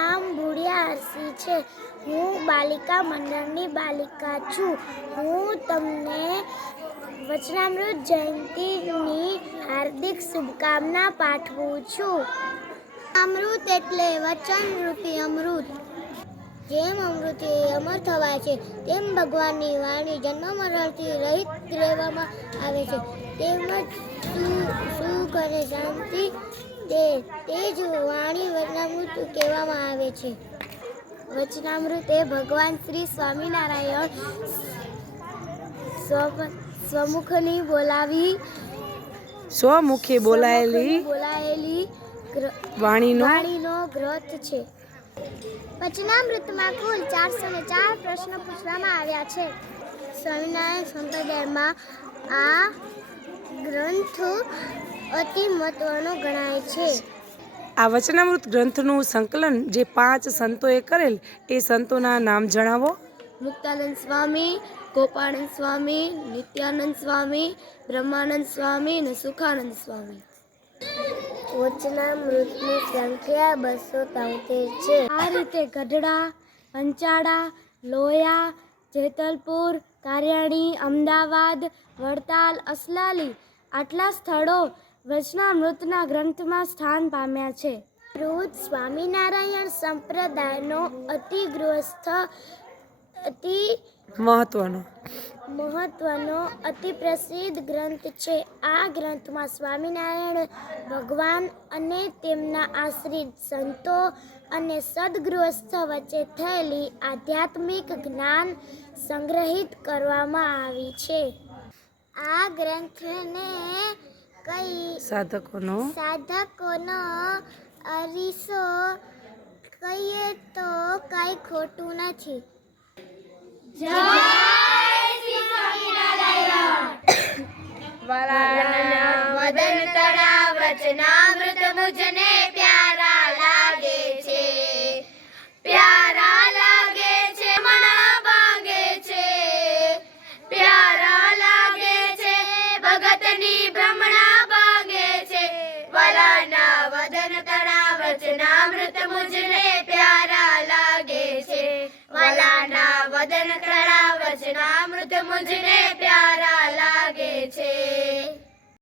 નામ ભુડિયા હરસી છે. હું બાલિકા મંડળની બાલિકા છું. હું તમને વચનામૃત જયંતીની હાર્દિક શુભકામના પાઠવું છું. અમૃત એટલે વચનરૂપી અમૃત. જેમ અમૃતથી અમર થવાય છે તેમ ભગવાનની વાણી જન્મ મરણથી રહિત રહેવામાં આવે છે. તેમજ સુખ અને શાંતિ તે જ વાણી વચનામૃત કહેવામાં આવે છે. વચનામૃત એ ભગવાન શ્રી સ્વામિનારાયણ સ્વમુખે બોલાયેલી વાણીનો ગ્રંથ છે. વચનામૃતમાં કુલ 404 પ્રશ્નો પૂછવામાં આવ્યા છે. સ્વામિનારાયણ સંપ્રદાયમાં આ ગ્રંથ અતિ મહત્વનો ગણાય છે. આ વચનામૃત ગ્રંથનું સંકલન જે 5 સંતોએ કરેલ એ સંતોના નામ જણાવો. મુક્તાનંદ સ્વામી, ગોપાળાનંદ સ્વામી, નિત્યાનંદ સ્વામી, બ્રહ્માનંદ સ્વામી અને સુખાનંદ સ્વામી. વચનામૃતની સંખ્યા 273 છે. આ રીતે ગઢડા, અંચાડા, લોયા, જેતલપુર, કારિયાણી, અમદાવાદ, વડતાલ, અસલાલી આટલા સ્થળો વચનામૃતના ગ્રંથમાં સ્થાન પામ્યા છે. અમૃત સ્વામિનારાયણ સંપ્રદાયનો અતિ મહત્વનો અતિ પ્રસિદ્ધ ગ્રંથ છે. આ ગ્રંથમાં સ્વામિનારાયણ ભગવાન અને તેમના આશ્રિત સંતો અને સદગૃહસ્થ વચ્ચે થયેલી આધ્યાત્મિક જ્ઞાન સંગ્રહિત કરવામાં આવી છે. આ ગ્રંથને કઈ સાધકોનો અરીસો કહીએ તો કઈ ખોટું નથી. જય શ્રી સ્વામિનારાયણ. વદન તળા વચનામૃત મુજને પ્યારા લાગે છે, પ્યારા લાગે છે, મણા ભાંગે છે, પ્યારા લાગે છે, ભગતની ભ્રમણા ભાંગે છે. વલાના વદન તળા વચનામૃત મુજને પ્યારા લાગે છે, વલાના વદન તળા વચનામૃત મુજને